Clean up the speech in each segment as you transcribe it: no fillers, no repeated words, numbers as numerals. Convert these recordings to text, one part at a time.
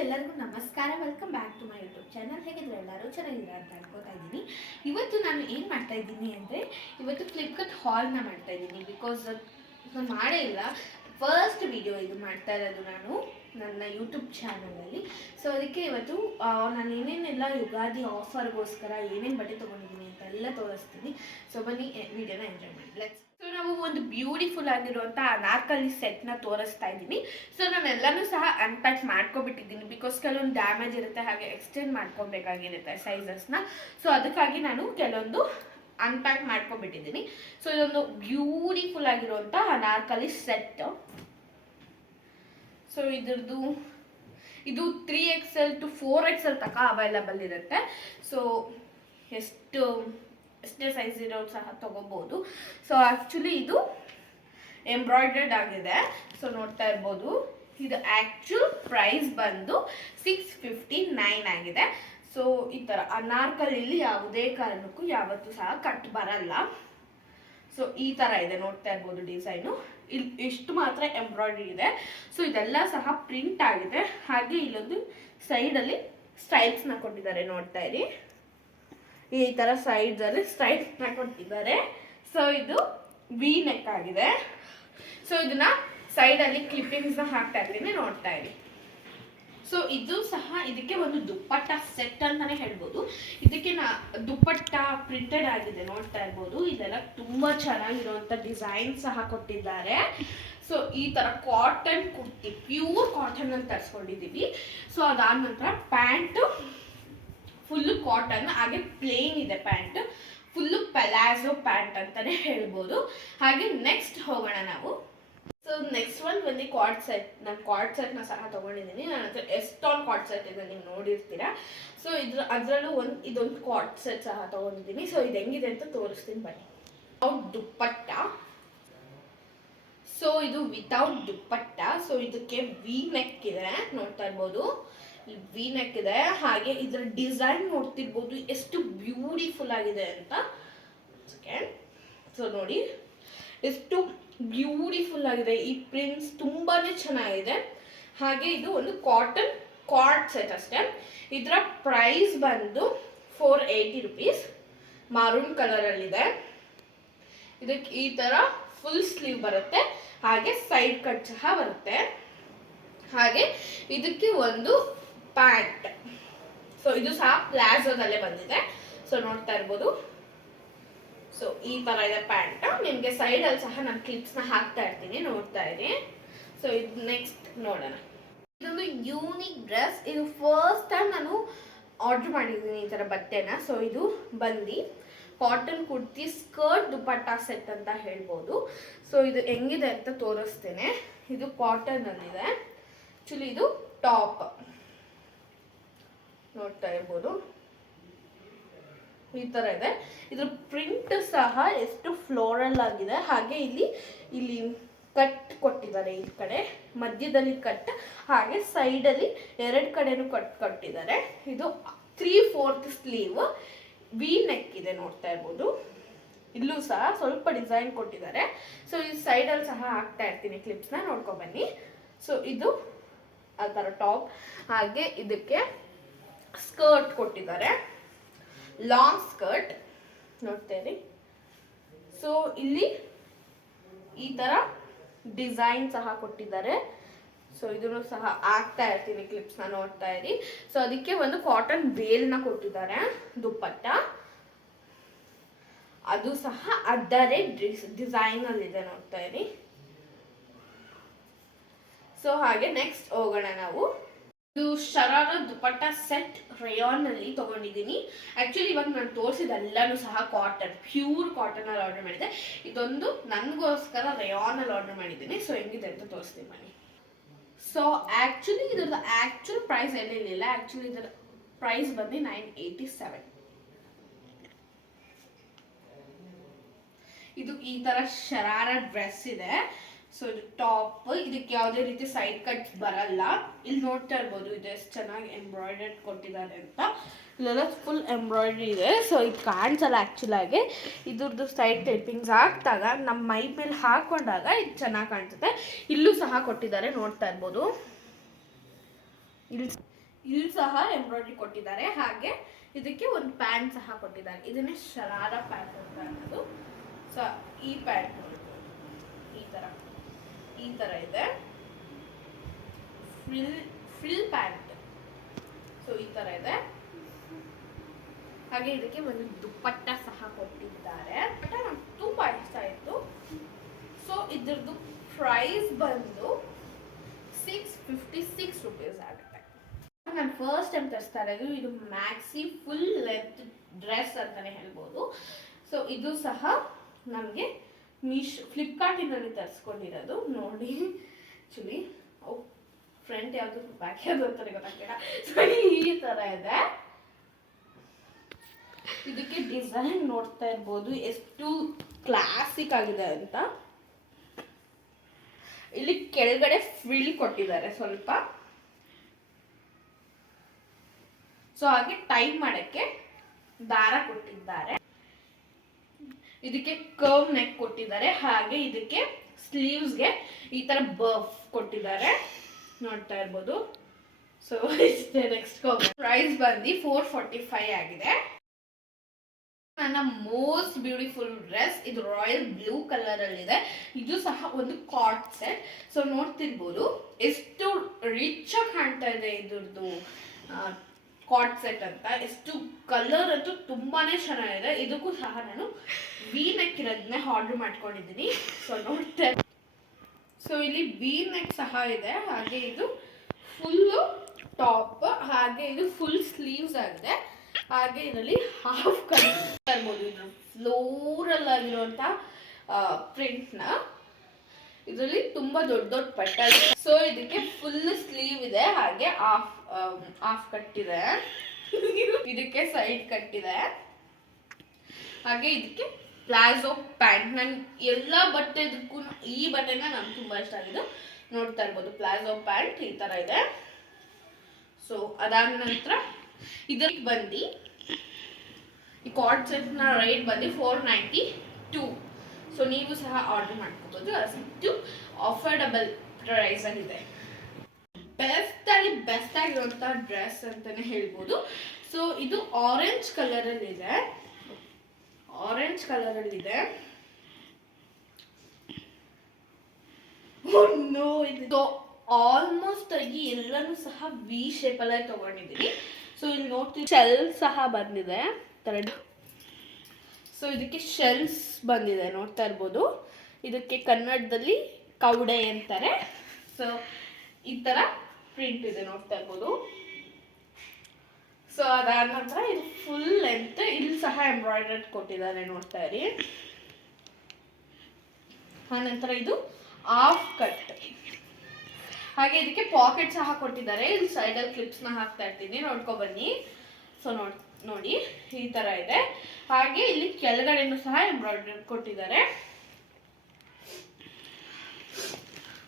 ಎಲ್ಲರಿಗೂ ನಮಸ್ಕಾರ. Welcome back to my YouTube channel. ಹೇಗಿದ್ರೆ ಎಲ್ಲರೂ ಚೆನ್ನಾಗಿದ್ದೀರಾ ಅಂತ ಅನ್ಕೋತಾ ಇದ್ದೀನಿ. ಇವತ್ತು ನಾನು ಏನು ಮಾಡ್ತಾ ಇದ್ದೀನಿ ಅಂದರೆ ಇವತ್ತು ಫ್ಲಿಪ್ಕಾರ್ಟ್ ಹಾಲ್ನ ಮಾಡ್ತಾ ಇದ್ದೀನಿ. ಬಿಕಾಸ್ ನಾನು ಮಾಡೇ ಇಲ್ಲ, ಫಸ್ಟ್ ವಿಡಿಯೋ ಇದು ಮಾಡ್ತಾ ಇರೋದು ನಾನು ನನ್ನ ಯೂಟ್ಯೂಬ್ ಚಾನಲಲ್ಲಿ. ಸೊ ಅದಕ್ಕೆ ಇವತ್ತು ನಾನು ಏನೇನೆಲ್ಲ ಯುಗಾದಿ ಆಫರ್ಗೋಸ್ಕರ ಏನೇನು ಬಟ್ಟೆ ತೊಗೊಂಡಿದ್ದೀನಿ ಅಂತೆಲ್ಲ ತೋರಿಸ್ತೀನಿ. ಸೊ ಬನ್ನಿ ವಿಡಿಯೋನ ಎಂಜಾಯ್ ಮಾಡಿ. ಲೆಟ್ಸ್. ಸೊ ನಾವು ಒಂದು ಬ್ಯೂಟಿಫುಲ್ ಆಗಿರುವಂಥ ಅನಾರ್ಕಲಿ ಸೆಟ್ನ ತೋರಿಸ್ತಾ ಇದ್ದೀನಿ. ಸೊ ನಾನೆಲ್ಲನೂ ಸಹ ಅನ್ಪ್ಯಾಕ್ ಮಾಡ್ಕೊಬಿಟ್ಟಿದ್ದೀನಿ. ಬಿಕಾಸ್ ಕೆಲವೊಂದು ಡ್ಯಾಮೇಜ್ ಇರುತ್ತೆ, ಹಾಗೆ ಎಕ್ಸ್ಚೇಂಜ್ ಮಾಡ್ಕೊಬೇಕಾಗಿರುತ್ತೆ ಸೈಜಸ್ನ. ಸೊ ಅದಕ್ಕಾಗಿ ನಾನು ಕೆಲವೊಂದು ಅನ್ಪ್ಯಾಕ್ ಮಾಡ್ಕೊಬಿಟ್ಟಿದ್ದೀನಿ. ಸೊ ಇದೊಂದು ಬ್ಯೂಟಿಫುಲ್ ಆಗಿರುವಂಥ ಅನಾರ್ಕಲಿ ಸೆಟ್. ಸೊ ಇದು 3XL to 4XL ತನಕ ಅವೈಲಬಲ್ ಇರುತ್ತೆ. ಸೊ ಎಷ್ಟೇ ಸೈಜ್ ಇರೋರು ಸಹ ತೊಗೋಬೋದು. ಸೊ ಆ್ಯಕ್ಚುಲಿ ಇದು ಎಂಬ್ರಾಯ್ಡ್ರೆಡ್ ಆಗಿದೆ. ಸೊ ನೋಡ್ತಾ ಇರ್ಬೋದು, ಇದು ಆ್ಯಕ್ಚುಲ್ ಪ್ರೈಸ್ ಬಂದು 659 ಆಗಿದೆ. ಸೊ ಈ ಥರ ಅನಾರ್ಕಲಿಲಿ ಯಾವುದೇ ಕಾರಣಕ್ಕೂ ಯಾವತ್ತೂ ಸಹ ಕಟ್ ಬರಲ್ಲ. ಸೊ ಈ ಥರ ಇದೆ, ನೋಡ್ತಾ ಇರ್ಬೋದು ಡಿಸೈನು. ಇಲ್ಲಿ ಇಷ್ಟು ಮಾತ್ರ ಎಂಬ್ರಾಯ್ಡ್ರಿ ಇದೆ. ಸೊ ಇದೆಲ್ಲ ಸಹ ಪ್ರಿಂಟ್ ಆಗಿದೆ. ಹಾಗೆ ಇಲ್ಲೊಂದು ಸೈಡಲ್ಲಿ ಸ್ಟ್ರೈಪ್ಸ್ನ ಕೊಟ್ಟಿದ್ದಾರೆ, ನೋಡ್ತಾ ಇರಿ. ಈ ಥರ ಸೈಡ್ಸಲ್ಲಿ ಸ್ಟ್ರೈಪ್ಸ್ನ ಕೊಟ್ಟಿದ್ದಾರೆ. ಸೊ ಇದು ವಿ ನೆಕ್ ಆಗಿದೆ. ಸೊ ಇದನ್ನ ಸೈಡಲ್ಲಿ ಕ್ಲಿಪ್ಪಿಂಗ್ಸ್ನ ಹಾಕ್ತಾ ಇರ್ತೀನಿ, ನೋಡ್ತಾ ಇರಿ. ಸೊ ಇದು ಸಹ ಇದಕ್ಕೆ ಒಂದು ದುಪ್ಪಟ್ಟ ಸೆಟ್ ಅಂತಾನೆ ಹೇಳ್ಬೋದು. ಇದಕ್ಕೆ ದುಪ್ಪಟ್ಟ ಪ್ರಿಂಟೆಡ್ ಆಗಿದೆ, ನೋಡ್ತಾ ಇರ್ಬೋದು. ಇದೆಲ್ಲ ತುಂಬಾ ಚೆನ್ನಾಗಿರುವಂಥ ಡಿಸೈನ್ ಸಹ ಕೊಟ್ಟಿದ್ದಾರೆ. ಸೊ ಈ ಥರ ಕಾಟನ್ ಕುರ್ತಿ, ಪ್ಯೂರ್ ಕಾಟನ್ ಅಂತ ತರಿಸ್ಕೊಂಡಿದ್ದೀವಿ. ಸೊ ಅದಾದ ನಂತರ ಪ್ಯಾಂಟು ಫುಲ್ಲು ಕಾಟನ್, ಹಾಗೆ ಪ್ಲೇನ್ ಇದೆ ಪ್ಯಾಂಟ್, ಫುಲ್ಲು ಪಲಾಜೋ ಪ್ಯಾಂಟ್ ಅಂತಾನೆ ಹೇಳ್ಬೋದು. ಹಾಗೆ ನೆಕ್ಸ್ಟ್ ಹೋಗೋಣ ನಾವು. ಸೊ ನೆಕ್ಸ್ಟ್ ಒನ್ ಬಂದು ಕಾರ್ಡ್ ಸೆಟ್. ನಾನು ಕಾರ್ಡ್ ಸೆಟ್ನ ಸಹ ತೊಗೊಂಡಿದ್ದೀನಿ. ನನ್ನ ಹತ್ರ ಎಸ್ಟಾನ್ ಕಾರ್ಡ್ ಸೆಟ್ ಇದೆ, ನೀವು ನೋಡಿರ್ತೀರಾ. ಸೊ ಅದರಲ್ಲೂ ಇದೊಂದು ಕಾರ್ಡ್ ಸೆಟ್ ಸಹ ತೊಗೊಂಡಿದ್ದೀನಿ. ಸೊ ಇದು ಹೆಂಗಿದೆ ಅಂತ ತೋರಿಸ್ತೀನಿ ಬನ್ನಿ. ವಿತೌಟ್ ದುಪ್ಪಟ್ಟ. ಸೊ ಇದು ವಿತೌಟ್ ದುಪ್ಪಟ್ಟ. ಸೊ ಇದಕ್ಕೆ ವಿ ನೆಕ್ ಇದೆ, ನೋಡ್ತಾ ಇರ್ಬೋದು. ವಿ ನೆಕ್ ಇದೆ. ಹಾಗೆ ಇದರ ಡಿಸೈನ್ ನೋಡ್ತಿರ್ಬೋದು ಎಷ್ಟು ಬ್ಯೂಟಿಫುಲ್ ಆಗಿದೆ ಅಂತ. ಸೊ ನೋಡಿ ಎಷ್ಟು ಬ್ಯೂಟಿಫುಲ್ ಆಗಿದೆ. ಈ ಪ್ರಿಂಟ್ಸ್ ತುಂಬಾನೇ ಚೆನ್ನಾಗಿದೆ. ಹಾಗೆ ಇದು ಒಂದು ಕಾಟನ್ ಕಾರ್ಡ್ ಸೆಟ್ ಅಷ್ಟೇ. ಇದರ ಪ್ರೈಸ್ ಬಂದು 480 rupees. ಮಾರೂನ್ ಕಲರಲ್ಲಿದೆ. ಇದಕ್ಕೆ ಈ ಥರ ಫುಲ್ ಸ್ಲೀವ್ ಬರುತ್ತೆ, ಹಾಗೆ ಸೈಡ್ ಕಟ್ ಸಹ ಬರುತ್ತೆ. ಹಾಗೆ ಇದಕ್ಕೆ ಒಂದು ಪ್ಯಾಂಟ್. ಸೊ ಇದು ಸಹ ಪ್ಲಾಜೋದಲ್ಲೇ ಬಂದಿದೆ. ಸೊ ನೋಡ್ತಾ ಇರ್ಬೋದು. ಸೊ ಈ ಥರ ಇದೆ ಪ್ಯಾಂಟ್. ನಿಮಗೆ ಸೈಡಲ್ಲಿ ಸಹ ನಾನು ಕ್ಲಿಪ್ಸ್ನ ಹಾಕ್ತಾ ಇರ್ತೀನಿ, ನೋಡ್ತಾ ಇರಿ. ಸೊ ಇದು ನೆಕ್ಸ್ಟ್ ನೋಡೋಣ. ಇದೊಂದು ಯೂನಿಕ್ ಡ್ರೆಸ್. ಇದು ಫಸ್ಟ್ ಟೈಮ್ ನಾನು ಆರ್ಡರ್ ಮಾಡಿದ್ದೀನಿ ಈ ಥರ ಬಟ್ಟೆನ. ಸೊ ಇದು ಬಂದು ಕಾಟನ್ ಕುರ್ತಿ ಸ್ಕರ್ಟ್ ದುಪ್ಪಟ್ಟ ಸೆಟ್ ಅಂತ ಹೇಳ್ಬೋದು. ಸೊ ಇದು ಹೆಂಗಿದೆ ಅಂತ ತೋರಿಸ್ತೇನೆ. ಇದು ಕಾಟನಲ್ಲಿದೆ. ಆ್ಯಕ್ಚುಲಿ ಇದು ಟಾಪ್, ನೋಡ್ತಾ ಇರ್ಬೋದು. ಈ ಥರ ಇದೆ. ಇದ್ರ ಪ್ರಿಂಟ್ ಸಹ ಎಷ್ಟು ಫ್ಲೋರಲ್ ಆಗಿದೆ. ಹಾಗೆ ಇಲ್ಲಿ ಕಟ್ ಕೊಟ್ಟಿದ್ದಾರೆ, ಈ ಕಡೆ ಮಧ್ಯದಲ್ಲಿ ಕಟ್, ಹಾಗೆ ಸೈಡಲ್ಲಿ ಎರಡು ಕಡೆನೂ ಕೊಟ್ಟಿದ್ದಾರೆ. ಇದು 3/4 ಸ್ಲೀವ್, ವಿ ನೆಕ್ ಇದೆ, ನೋಡ್ತಾ ಇರ್ಬೋದು. ಇಲ್ಲೂ ಸಹ ಸ್ವಲ್ಪ ಡಿಸೈನ್ ಕೊಟ್ಟಿದ್ದಾರೆ. ಸೊ ಈ ಸೈಡಲ್ಲಿ ಸಹ ಹಾಕ್ತಾ ಇರ್ತೀನಿ ಕ್ಲಿಪ್ಸ್ನ, ನೋಡ್ಕೊಂಡು ಬನ್ನಿ. ಸೊ ಇದು ಆ ಥರ ಟಾಪ್. ಹಾಗೆ ಇದಕ್ಕೆ ಸ್ಕರ್ಟ್ ಕೊಟ್ಟಿದ್ದಾರೆ, ಲಾಂಗ್ ಸ್ಕರ್ಟ್, ನೋಡ್ತೇನೆ. ಸೊ ಇಲ್ಲಿ ಈ ಥರ ಡಿಸೈನ್ ಸಹ ಕೊಟ್ಟಿದ್ದಾರೆ. ಸೊ ಇದನ್ನು ಸಹ ಹಾಕ್ತಾ ಇರ್ತೀನಿ ಕ್ಲಿಪ್ಸ್ನ, ನೋಡ್ತಾ ಇರಿ. ಸೊ ಅದಕ್ಕೆ ಒಂದು ಕಾಟನ್ ವೇಲ್ನ ಕೊಟ್ಟಿದ್ದಾರೆ, ದುಪ್ಪಟ್ಟ. ಅದು ಸಹ ಅದರೇ ಡಿಸೈನಲ್ಲಿದೆ, ನೋಡ್ತಾ ಇರಿ. ಸೊ ಹಾಗೆ ನೆಕ್ಸ್ಟ್ ಹೋಗೋಣ ನಾವು. ಇದು ಶರಾರ ದುಪ್ಪಟ್ಟ ಸೆಟ್ ರೇಯಾನ್ ಅಲ್ಲಿ ತಗೊಂಡಿದ್ದೀನಿ. ಆಕ್ಚುಲಿ ಇವಾಗ ನಾನು ತೋರಿಸಿದೆಲ್ಲನೂ ಸಹ ಕಾಟನ್, ಪ್ಯೂರ್ ಕಾಟನ್ ಅಲ್ಲಿ ಆರ್ಡರ್ ಮಾಡಿದೆ. ಇದೊಂದು ನನಗೋಸ್ಕರ ರೇಯಾನ್ ಅಲ್ಲಿ ಆರ್ಡರ್ ಮಾಡಿದ್ದೀನಿ. ಸೊ ಹೆಂಗಿದೆ ಅಂತ ತೋರಿಸ್ತೀನಿ ಬನ್ನಿ. ಸೊ ಆಕ್ಚುಲಿ ಇದ್ರದ್ದು ಆಕ್ಚುಲ್ ಪ್ರೈಸ್ ಏನಿರಲಿಲ್ಲ. ಆಕ್ಚುಲಿ ಇದರ ಪ್ರೈಸ್ ಬಂದು 987. ಇದು ಈ ತರ ಶರಾರ ಡ್ರೆಸ್ ಇದೆ. ಸೊ ಇದು ಟಾಪ್. ಇದಕ್ಕೆ ಯಾವುದೇ ರೀತಿ ಸೈಡ್ ಕಟ್ ಬರಲ್ಲ. ಇಲ್ಲಿ ನೋಡ್ತಾ ಇರ್ಬೋದು ಇದು ಎಷ್ಟು ಚೆನ್ನಾಗಿ ಎಂಬ್ರಾಯ್ಡರಿ ಕೊಟ್ಟಿದ್ದಾರೆ ಅಂತ. ಇಲ್ಲೆಲ್ಲ ಫುಲ್ ಎಂಬ್ರಾಯ್ಡ್ರಿ ಇದೆ. ಸೊ ಇದು ಕಾಣಿಸಲ್ಲ ಆ್ಯಕ್ಚುಲಾಗಿ. ಇದ್ರದ್ದು ಸೈಡ್ ಟೈಪಿಂಗ್ಸ್ ಹಾಕಿದಾಗ ನಮ್ಮ ಮೈ ಮೇಲೆ ಹಾಕೊಂಡಾಗ ಇದು ಚೆನ್ನಾಗಿ ಕಾಣಿಸುತ್ತೆ. ಇಲ್ಲೂ ಸಹ ಕೊಟ್ಟಿದ್ದಾರೆ, ನೋಡ್ತಾ ಇರ್ಬೋದು. ಇಲ್ಲಿ ಸಹ ಎಂಬ್ರಾಯ್ಡ್ರಿ ಕೊಟ್ಟಿದ್ದಾರೆ. ಹಾಗೆ ಇದಕ್ಕೆ ಒಂದು ಪ್ಯಾಂಟ್ ಸಹ ಕೊಟ್ಟಿದ್ದಾರೆ. ಇದನ್ನೇ ಶರಾರ ಪ್ಯಾಂಟ್ ಅಂತ ಅನ್ನೋದು. ಸೊ ಈ ಪ್ಯಾಂಟ್ ಈ ತರ ಇದೆ, ಫ್ರಿಲ್ ಪ್ಯಾಂಟ್. ಸೊ ಈ ತರ ಇದೆ. ಹಾಗೆ ಇದಕ್ಕೆ ಒಂದು ದುಪ್ಪಟ್ಟ ಸಹ ಕೊಟ್ಟಿದ್ದಾರೆ. ನಂಗೆ ತುಂಬಾ ಇಷ್ಟ ಆಯ್ತು. ಸೊ ಇದ್ರದ್ದು ಪ್ರೈಸ್ ಬಂದು 656 ರುಪೀಸ್ ಆಗುತ್ತೆ. ನಾನು ಫಸ್ಟ್ ಟೈಮ್ ತರಿಸ್ತಾ ಇರೋದು. ಇದು ಮ್ಯಾಕ್ಸಿ ಫುಲ್ ಲೆಂತ್ ಡ್ರೆಸ್ ಅಂತಾನೆ ಹೇಳ್ಬೋದು. ಸೊ ಇದು ಸಹ ನಮಗೆ ಫ್ಲಿಪ್ಕಾರ್ಟಿನಲ್ಲಿ ತರಿಸ್ಕೊಂಡಿರೋದು. ನೋಡಿ ಆಕ್ಚುಲಿ ಫ್ರಂಟ್ ಯಾವುದು ಬ್ಯಾಕ್ ಯಾವುದು ಅಂತಾನೆ ಗೊತ್ತಾಗ್ತಿಲ್ಲ. ಸೊ ಈ ತರ ಇದೆ. ಇದಕ್ಕೆ ಡಿಸೈನ್ ನೋಡ್ತಾ ಇರ್ಬೋದು ಎಷ್ಟು ಕ್ಲಾಸಿಕ್ ಆಗಿದೆ ಅಂತ. ಇಲ್ಲಿ ಕೆಳಗಡೆ ಫ್ರಿಲ್ ಕೊಟ್ಟಿದ್ದಾರೆ ಸ್ವಲ್ಪ. ಸೊ ಹಾಗೆ ಟೈ ಮಾಡಕ್ಕೆ ದಾರ ಕೊಟ್ಟಿದ್ದಾರೆ. ಇದಕ್ಕೆ ಕರ್ವ್ ನೆಕ್ ಕೊಟ್ಟಿದ್ದಾರೆ. ಹಾಗೆ ಇದಕ್ಕೆ ಸ್ಲೀವ್ಸ್ಗೆ ಈ ತರ ಬಫ್ ಕೊಟ್ಟಿದ್ದಾರೆ, ನೋಡ್ತಾ ಇರ್ಬೋದು. ಸೊ ನೆಕ್ಸ್ಟ್ ಪ್ರೈಸ್ ಬಂದು 445 ಆಗಿದೆ. ನನ್ನ ಮೋಸ್ಟ್ ಬ್ಯೂಟಿಫುಲ್ ಡ್ರೆಸ್ ಇದು ರಾಯಲ್ ಬ್ಲೂ ಕಲರ್ ಅಲ್ಲಿ ಇದೆ. ಇದು ಸಹ ಒಂದು ಕಾರ್ಡ್ ಸೆಟ್. ಸೊ ನೋಡ್ತಿರ್ಬೋದು ಎಷ್ಟು ರಿಚ್ ಆಗಿ ಕಾಣ್ತಾ ಇದೆ ಇದ್ರದ್ದು ಕಾರ್ಡ್ ಸೆಟ್ ಅಂತ. ಎಷ್ಟು ಕಲರ್ ಅಂತೂ ತುಂಬಾನೇ ಚೆನ್ನಾಗಿದೆ. ಇದಕ್ಕೂ ಸಹ ನಾನು ವಿ ನೆಕ್ ಇರೋದನ್ನೇ ಆರ್ಡರ್ ಮಾಡ್ಕೊಂಡಿದ್ದೀನಿ. ಸೊ ನೋಡ್ತಾ, ಸೊ ಇಲ್ಲಿ ವಿ ನೆಕ್ ಸಹ ಇದೆ. ಹಾಗೆ ಇದು ಫುಲ್ಲು ಟಾಪ್, ಹಾಗೆ ಇದು ಫುಲ್ ಸ್ಲೀವ್ಸ್ ಆಗಿದೆ. ಹಾಗೆ ಇದರಲ್ಲಿ ಹಾಫ್ ಕಲರ್ ಇರ್ಬೋದು. ಇದು ಫ್ಲೋರಲ್ ಆಗಿರುವಂತ ಪ್ರಿಂಟ್ ನ ಇದರಲ್ಲಿ ತುಂಬಾ ದೊಡ್ಡ ದೊಡ್ಡ ಪೆಟಲ್. ಸೊ ಇದಕ್ಕೆ ಫುಲ್ ಸ್ಲೀವ್ ಇದೆ. ಹಾಗೆ ಹಾಫ್ ಕಟ್ಟಿದೆ. ಇದಕ್ಕೆ ಸೈಡ್ ಕಟ್ಟಿದೆ. ಹಾಗೆ ಇದಕ್ಕೆ ಪ್ಲಾಜೋ ಪ್ಯಾಂಟ್. ನನ್ ಎಲ್ಲ ಬಟ್ಟೆದಕ್ಕೂ ಈ ಬಟ್ಟೆನ ನಂಗೆ ತುಂಬಾ ಇಷ್ಟ ಆಗಿದ್ದು. ನೋಡ್ತಾ ಇರ್ಬೋದು ಪ್ಲಾಜೋ ಪ್ಯಾಂಟ್ ಈ ತರ ಇದೆ. ಸೊ ಅದಾದ ನಂತರ ಇದಕ್ಕೆ ಬಂದು ಈ ಕಾರ್ಡ್ ಸೆಟ್ ನ ರೇಟ್ ಬಂದು 492. ಸೊ ನೀವು ಸಹ ಆರ್ಡರ್ ಮಾಡ್ಕೋಬಹುದು. ಅಷ್ಟು ಅಫೋರ್ಡಬಲ್ ಪ್ರೈಸ್ ಆಗಿದೆ. ಬೆಸ್ಟ್ ಆಗಿರುವಂತ ಡ್ರೆಸ್ ಅಂತಾನೆ ಹೇಳ್ಬೋದು. ಸೊ ಇದು ಆರೆಂಜ್ ಕಲರ್ ಅಲ್ಲಿ ಇದೆ. ಇದು ಆಲ್ಮೋಸ್ಟ್ ಆಗಿ ಎಲ್ಲಾನು ಸಹ ವಿ ಶೇಪ್ ಅಲ್ಲೇ ತಗೊಂಡಿದ್ದೀನಿ. ಸೊ ಇಲ್ಲಿ ನೋಡ್ತೀವಿ ಶೆಲ್ ಸಹ ಬಂದಿದೆ. ಸೊ ಇದಕ್ಕೆ ಶೆಲ್ಸ್ ಬಂದಿದೆ, ನೋಡ್ತಾ ಇರ್ಬೋದು. ಇದಕ್ಕೆ ಕನ್ನಡದಲ್ಲಿ ಕೌಡೆ ಅಂತಾರೆ. ಸೊ ಈ ತರ ಪ್ರಿಂಟ್ ಇದೆ, ನೋಡ್ತಾ ಇರ್ಬೋದು. ಸೊ ಅದಾದ ನಂತರ ಇದು ಫುಲ್ ಲೆಂತ್. ಇಲ್ಲಿ ಸಹ ಎಂಬ್ರಾಯ್ಡರಿ ಕೊಟ್ಟಿದ್ದಾರೆ, ನೋಡ್ತಾ ಇರಿ. ಆನಂತರ ಇದು ಹಾಫ್ ಕಟ್. ಹಾಗೆ ಇದಕ್ಕೆ ಪಾಕೆಟ್ ಸಹ ಕೊಟ್ಟಿದ್ದಾರೆ. ಇಲ್ಲಿ ಸೈಡಲ್ಲಿ ಕ್ಲಿಪ್ಸ್ನ ಹಾಕ್ತಾ ಇರ್ತೀನಿ, ನೋಡ್ಕೊ ಬನ್ನಿ. ಸೊ ನೋಡಿ ಈ ತರ ಇದೆ. ಹಾಗೆ ಇಲ್ಲಿ ಕೆಳಗಡೆನೂ ಸಹ ಎಂಬ್ರಾಯ್ಡರಿ ಕೊಟ್ಟಿದ್ದಾರೆ.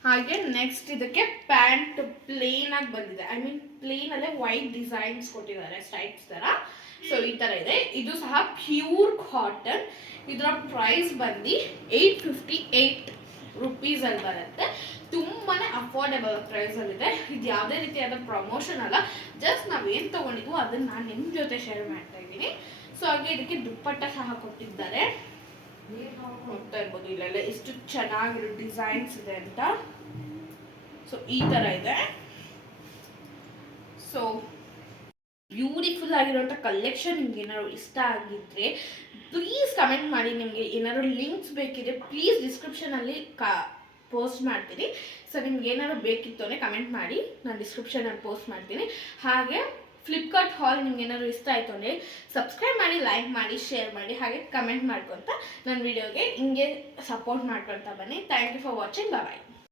ಹಾಗೆ ನೆಕ್ಸ್ಟ್ ಇದಕ್ಕೆ ಪ್ಯಾಂಟ್ ಪ್ಲೇನ್ ಆಗಿ ಬಂದಿದೆ. ಐ ಮೀನ್ ಪ್ಲೇನ್ ಅಲ್ಲೇ ವೈಟ್ ಡಿಸೈನ್ಸ್ ಕೊಟ್ಟಿದ್ದಾರೆ, ಸ್ಟ್ರೈಪ್ಸ್ ತರ. ಸೊ ಈ ತರ ಇದೆ. ಇದು ಸಹ ಪ್ಯೂರ್ ಕಾಟನ್. ಇದರ ಪ್ರೈಸ್ ಬಂದು 858 ರುಪೀಸ್ ಅಲ್ಲಿ ಬರುತ್ತೆ. ತುಂಬಾನೇ ಅಫೋರ್ಡೆಬಲ್ ಪ್ರೈಸ್ ಅಲ್ಲಿ ಇದೆ. ಇದು ಯಾವುದೇ ರೀತಿಯಾದ ಪ್ರಮೋಷನ್ ಅಲ್ಲ, ಜಸ್ಟ್ ನಾವೇನ್ ತಗೊಂಡಿದ್ವು ಅದನ್ನ ನಾನು ನಿಮ್ ಜೊತೆ ಶೇರ್ ಮಾಡ್ತಾ ಇದ್ದೀನಿ. ಸೊ ಹಾಗೆ ಇದಕ್ಕೆ ದುಪ್ಪಟ್ಟ ಸಹ ಕೊಟ್ಟಿದ್ದಾರೆ, ನೋಡ್ತಾ ಇರ್ಬೋದು. ಇಲ್ಲೆಲ್ಲ ಎಷ್ಟು ಚೆನ್ನಾಗಿರೋ ಡಿಸೈನ್ಸ್ ಇದೆ ಅಂತ. ಸೊ ಈ ತರ ಇದೆ. ಸೊ ಬ್ಯೂಟಿಫುಲ್ ಆಗಿರುವಂಥ ಕಲೆಕ್ಷನ್ ನಿಮ್ಗೆ ಏನಾದ್ರು ಇಷ್ಟ ಆಗಿದ್ರೆ ಪ್ಲೀಸ್ ಕಮೆಂಟ್ ಮಾಡಿ. ನಿಮಗೆ ಏನಾದ್ರು ಲಿಂಕ್ಸ್ ಬೇಕಿದ್ರೆ ಪ್ಲೀಸ್ ಡಿಸ್ಕ್ರಿಪ್ಷನಲ್ಲಿ ಪೋಸ್ಟ್ ಮಾಡ್ತೀನಿ. ಸೊ ನಿಮ್ಗೆ ಏನಾದ್ರು ಬೇಕಿತ್ತು ಅಂದರೆ ಕಮೆಂಟ್ ಮಾಡಿ, ನಾನು ಡಿಸ್ಕ್ರಿಪ್ಷನಲ್ಲಿ ಪೋಸ್ಟ್ ಮಾಡ್ತೀನಿ. ಹಾಗೆ ಫ್ಲಿಪ್ಕಾರ್ಟ್ ಹಾಲ್ ನಿಮ್ಗೆ ಏನಾದ್ರು ಇಷ್ಟ ಆಯಿತು ಅಂದರೆ ಸಬ್ಸ್ಕ್ರೈಬ್ ಮಾಡಿ, ಲೈಕ್ ಮಾಡಿ, ಶೇರ್ ಮಾಡಿ, ಹಾಗೆ ಕಮೆಂಟ್ ಮಾಡ್ಕೊತ ನನ್ನ ವಿಡಿಯೋಗೆ ಹಿಂಗೆ ಸಪೋರ್ಟ್ ಮಾಡ್ಕೊಳ್ತಾ ಬನ್ನಿ. Thank you for watching. Bye.